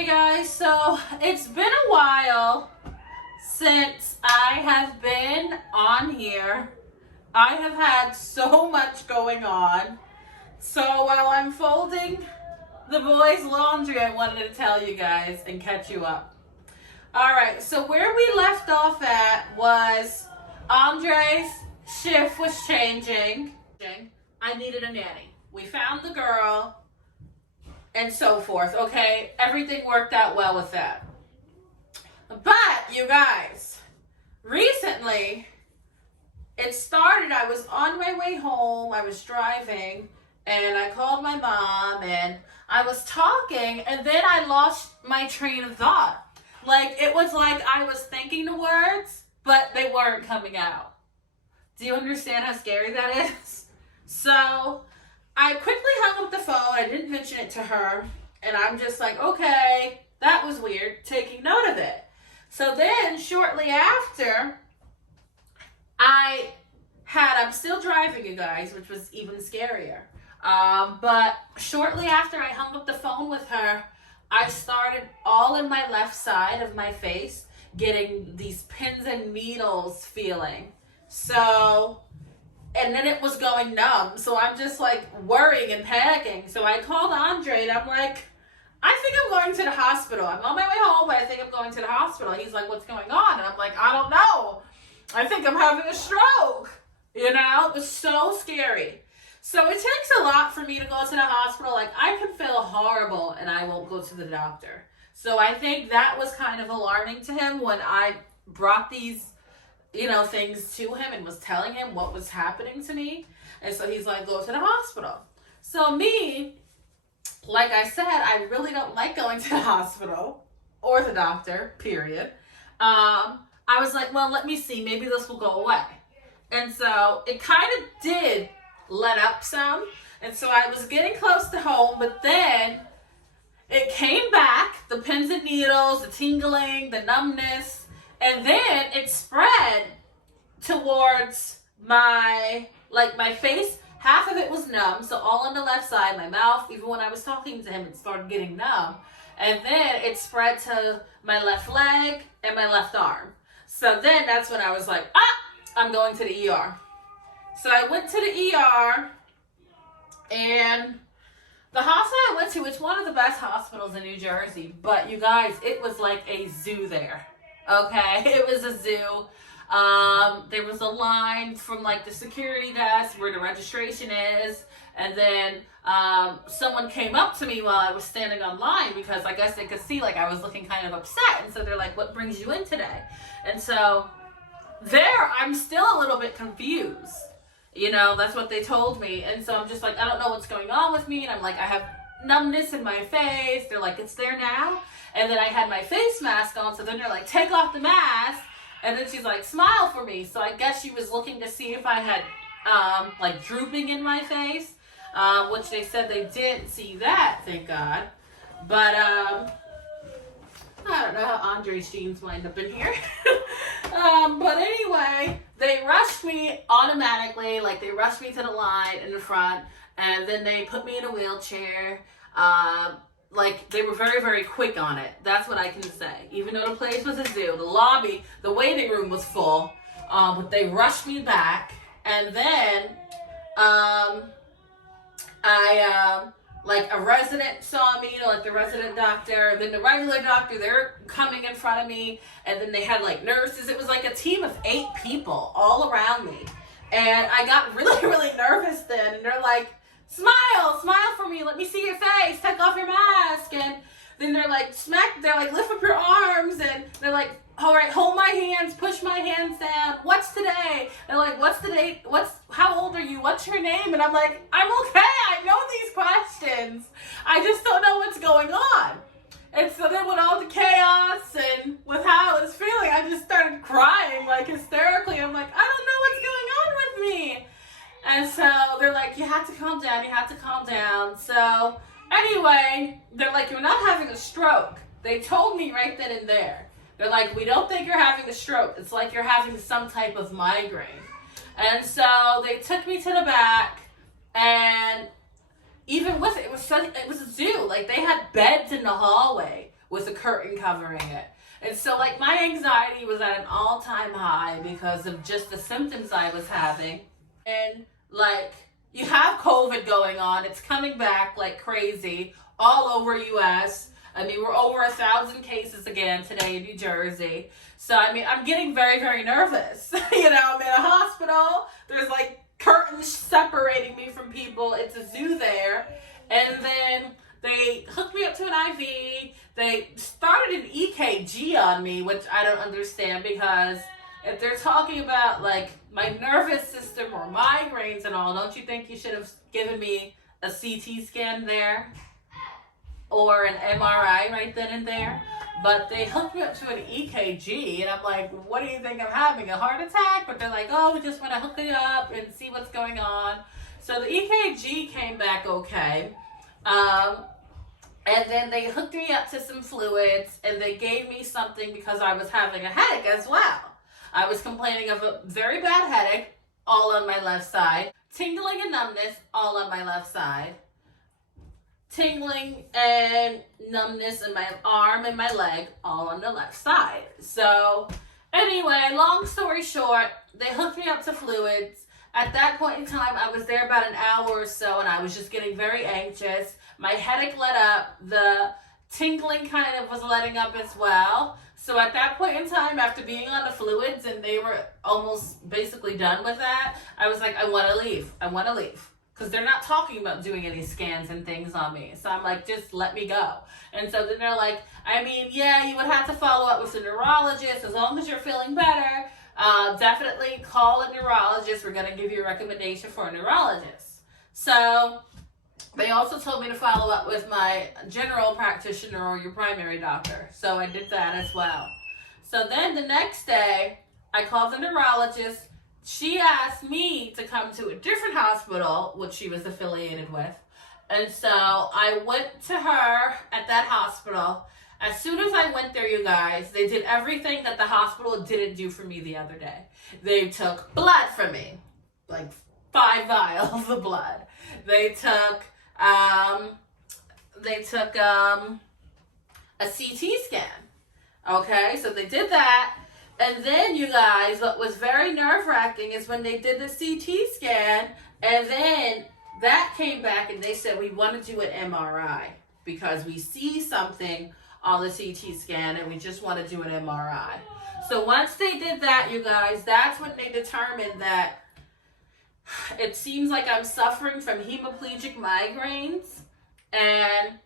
Hey guys, so it's been a while since I have been on here. I have had so much going on. So while I'm folding the boys' laundry, I wanted to tell you guys and catch you up. Alright, so where we left off at was Andre's shift was changing. I needed a nanny. We found the girl and so forth, okay? Everything worked out well with that. But, you guys, recently, it started, I was on my way home, I was driving, and I called my mom, and I was talking, and then I lost my train of thought. Like, it was like I was thinking the words, but they weren't coming out. Do you understand how scary that is? So I quickly hung up the phone. I didn't mention it to her. And I'm just like, okay, that was weird, taking note of it. So then shortly after, I'm still driving, you guys, which was even scarier. But shortly after I hung up the phone with her, I started all in my left side of my face getting these pins and needles feeling. So, and then it was going numb. So I'm just like worrying and panicking. So I called Andre and I'm like, I think I'm going to the hospital. I'm on my way home, but I think I'm going to the hospital. He's like, what's going on? And I'm like, I don't know. I think I'm having a stroke. You know, it was so scary. So it takes a lot for me to go to the hospital. Like, I can feel horrible and I won't go to the doctor. So I think that was kind of alarming to him when I brought these, things to him and was telling him what was happening to me. And so he's like, go to the hospital. So me, like I said, I really don't like going to the hospital or the doctor, period. I was like, well, let me see. Maybe this will go away. And so it kind of did let up some. And so I was getting close to home, but then it came back, the pins and needles, the tingling, the numbness, and then it spread towards my face. Half of it was numb, so all on the left side, my mouth, even when I was talking to him, it started getting numb. And then it spread to my left leg and my left arm. So then that's when I was like, I'm going to the ER. So I went to the ER, and the hospital I went to, it's one of the best hospitals in New Jersey, but you guys, it was like a zoo there, okay? It was a zoo. There was a line from like the security desk where the registration is, and then someone came up to me while I was standing on line because I guess they could see like I was looking kind of upset, and so they're like, what brings you in today? And so there, I'm still a little bit confused. That's what they told me. And so I'm just like, I don't know what's going on with me. And I'm like, I have numbness in my face. They're like, it's there now. And then I had my face mask on. So then they're like, take off the mask. And then she's like, smile for me. So I guess she was looking to see if I had drooping in my face, which they said they didn't see that, thank God. But I don't know how Andre's jeans wind up in here. But anyway, they rushed me automatically. Like, they rushed me to the line in the front, and then they put me in a wheelchair. They were very, very quick on it. That's what I can say. Even though the place was a zoo, the lobby, the waiting room was full, but they rushed me back. And then a resident saw me, the resident doctor, then the regular doctor, they're coming in front of me, and then they had nurses. It was like a team of 8 people all around me. And I got really, really nervous then, and they're like, smile for me, let me see your face, take off your mask. And then they're like, lift up your arms, and they're like, all right, hold my hands, push my hands down. What's today? They're like, what's the date? How old are you? What's your name? And I'm like, I'm okay. I know these questions. I just don't know what's going on. And so then with all the chaos and with how I was feeling, I just started crying hysterically. I'm like, I don't know what's going on with me. And so they're like, you have to calm down. So anyway, they're like, you're not having a stroke. They told me right then and there. They're like, we don't think you're having a stroke. It's like you're having some type of migraine. And so they took me to the back, and even with it, it was a zoo. They had beds in the hallway with a curtain covering it. And so, like, my anxiety was at an all-time high because of just the symptoms I was having. And, like, you have COVID going on. It's coming back like crazy all over U.S. I mean, we're over 1,000 cases again today in New Jersey. So, I mean, I'm getting very, very nervous. You know, I'm in a hospital. There's, like, curtains separating me from people. It's a zoo there. And then they hooked me up to an IV. They started an EKG on me, which I don't understand, because if they're talking about, like, my nervous system or migraines and all, don't you think you should have given me a CT scan there or an MRI right then and there? But they hooked me up to an EKG, and I'm like, what do you think I'm having, a heart attack? But they're like, oh, we just want to hook it up and see what's going on. So the EKG came back okay. And then they hooked me up to some fluids, and they gave me something because I was having a headache as well. I was complaining of a very bad headache, all on my left side. Tingling and numbness, all on my left side. Tingling and numbness in my arm and my leg, all on the left side. So, anyway, long story short, they hooked me up to fluids. At that point in time, I was there about an hour or so, and I was just getting very anxious. My headache let up. The tingling kind of was letting up as well. So at that point in time, after being on the fluids, and they were almost basically done with that, I was like, I want to leave. I want to leave. Because they're not talking about doing any scans and things on me. So I'm like, just let me go. And so then they're like, I mean, yeah, you would have to follow up with a neurologist as long as you're feeling better. Definitely call a neurologist. We're going to give you a recommendation for a neurologist. So they also told me to follow up with my general practitioner or your primary doctor. So I did that as well. So then the next day, I called the neurologist. She asked me to come to a different hospital, which she was affiliated with. And so I went to her at that hospital. As soon as I went there, you guys, they did everything that the hospital didn't do for me the other day. They took blood from me, like 5 vials of blood. They took a CT scan. Okay, so they did that. And then, you guys, what was very nerve-wracking is when they did the CT scan, and then that came back and they said, we want to do an MRI because we see something on the CT scan and we just want to do an MRI. So once they did that, you guys, that's when they determined that it seems like I'm suffering from hemiplegic migraines. And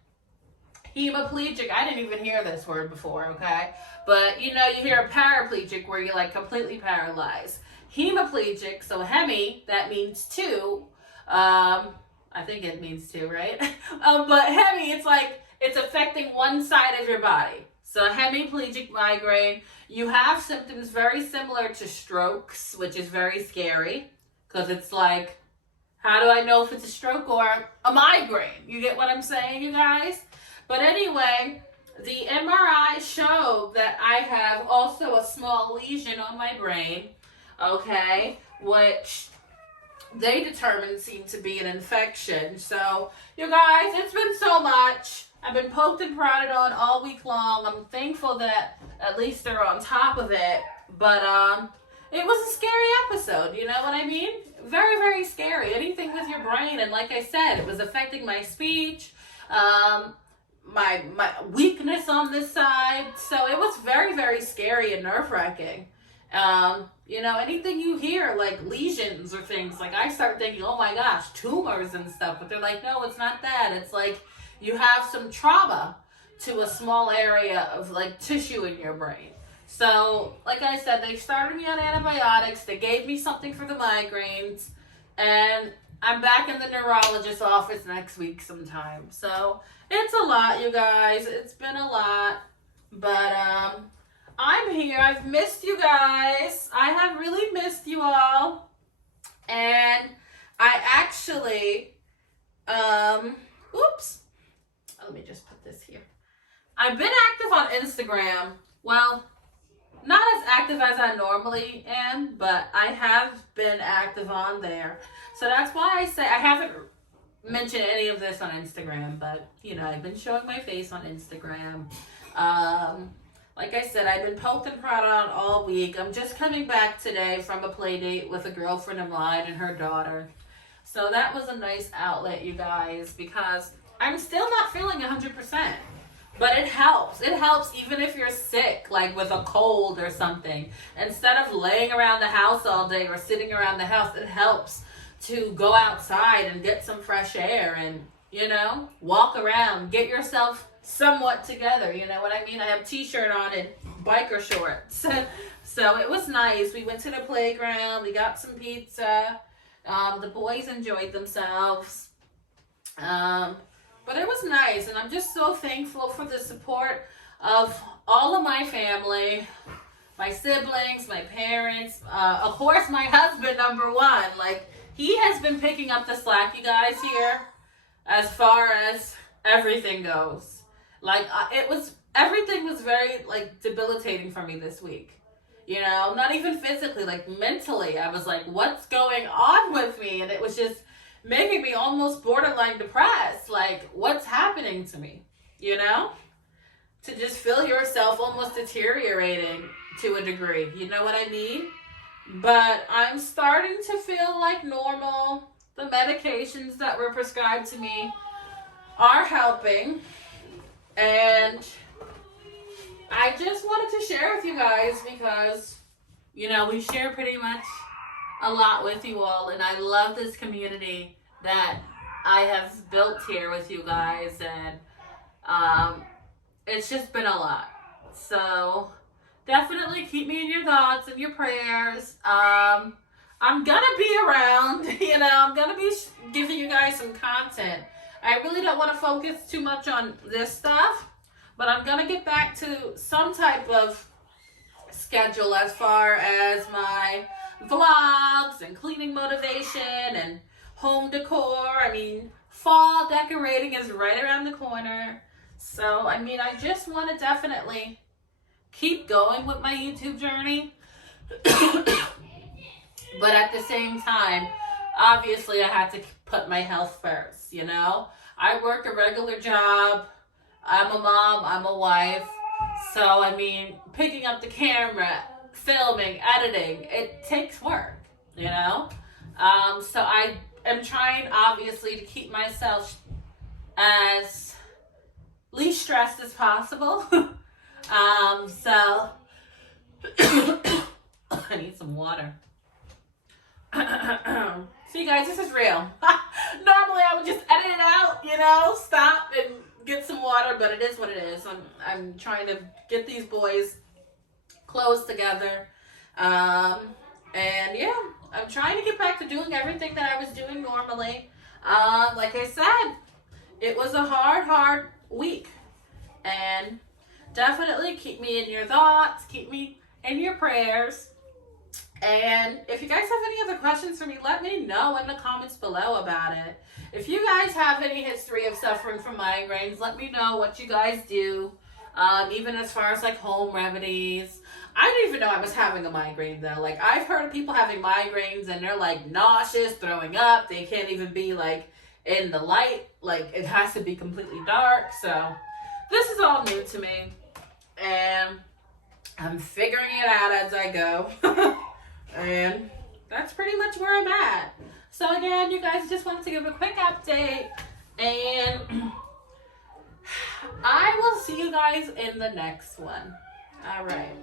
hemiplegic, I didn't even hear this word before, okay? But, you know, you hear a paraplegic where you're, like, completely paralyzed. Hemiplegic, so hemi, that means two. I think it means two, right? But hemi, it's like, it's affecting one side of your body. So hemiplegic migraine, you have symptoms very similar to strokes, which is very scary. Because it's like, how do I know if it's a stroke or a migraine? You get what I'm saying, you guys? But anyway, the MRI showed that I have also a small lesion on my brain, okay, which they determined seemed to be an infection. So, you guys, it's been so much. I've been poked and prodded on all week long. I'm thankful that at least they're on top of it. But, it was a scary episode, you know what I mean? Very, very scary. Anything with your brain. And like I said, it was affecting my speech, my weakness on this side. So it was very, very scary and nerve-wracking. You know, anything you hear, like lesions or things, like I start thinking, oh my gosh, tumors and stuff. But they're like, no, it's not that. It's like you have some trauma to a small area of like tissue in your brain. So, like I said, they started me on antibiotics. They gave me something for the migraines. And I'm back in the neurologist's office next week sometime. So, it's a lot, you guys. It's been a lot. But, I'm here. I've missed you guys. I have really missed you all. And I actually, oops. Let me just put this here. I've been active on Instagram. Well, not as active as I normally am, but I have been active on there. So that's why I say I haven't mentioned any of this on Instagram, but, you know, I've been showing my face on Instagram. Like I said, I've been poked and prodded on all week. I'm just coming back today from a play date with a girlfriend of mine and her daughter. So that was a nice outlet, you guys, because I'm still not feeling 100%. But it helps. It helps even if you're sick, like with a cold or something. Instead of laying around the house all day or sitting around the house, it helps to go outside and get some fresh air and, walk around. Get yourself somewhat together. You know what I mean? I have a t-shirt on and biker shorts. So it was nice. We went to the playground. We got some pizza. The boys enjoyed themselves. But it was nice, and I'm just so thankful for the support of all of my family, my siblings, my parents, of course my husband, number one. Like, he has been picking up the slack, you guys, here, as far as everything goes. Like, everything was very, like, debilitating for me this week. Not even physically, like, mentally. I was like, what's going on with me? And it was just making me almost borderline depressed. Like, what's happening to me? To just feel yourself almost deteriorating to a degree. You know what I mean? But I'm starting to feel like normal. The medications that were prescribed to me are helping. And I just wanted to share with you guys because, we share pretty much a lot with you all, and I love this community that I have built here with you guys, and it's just been a lot. So definitely keep me in your thoughts and your prayers. I'm gonna be around, I'm gonna be giving you guys some content. I really don't want to focus too much on this stuff, but I'm gonna get back to some type of schedule as far as my vlogs and cleaning motivation and home decor. I mean, fall decorating is right around the corner. So, I just want to definitely keep going with my YouTube journey. But at the same time, obviously I had to put my health first, I work a regular job. I'm a mom, I'm a wife. So, picking up the camera, filming, editing, it takes work, So I am trying, obviously, to keep myself as least stressed as possible. So I need some water. So you guys, this is real. Normally I would just edit it out, stop and get some water, but it is what it is. I'm trying to get these boys close together. And yeah, I'm trying to get back to doing everything that I was doing normally. Like I said, it was a hard week. And definitely keep me in your thoughts, keep me in your prayers. And if you guys have any other questions for me, let me know in the comments below about it. If you guys have any history of suffering from migraines, let me know what you guys do. Even as far as like home remedies. I didn't even know I was having a migraine though. Like, I've heard of people having migraines and they're like nauseous, throwing up. They can't even be like in the light. Like, it has to be completely dark. So this is all new to me. And I'm figuring it out as I go. And that's pretty much where I'm at. So again, you guys, just wanted to give a quick update. And I will see you guys in the next one. All right.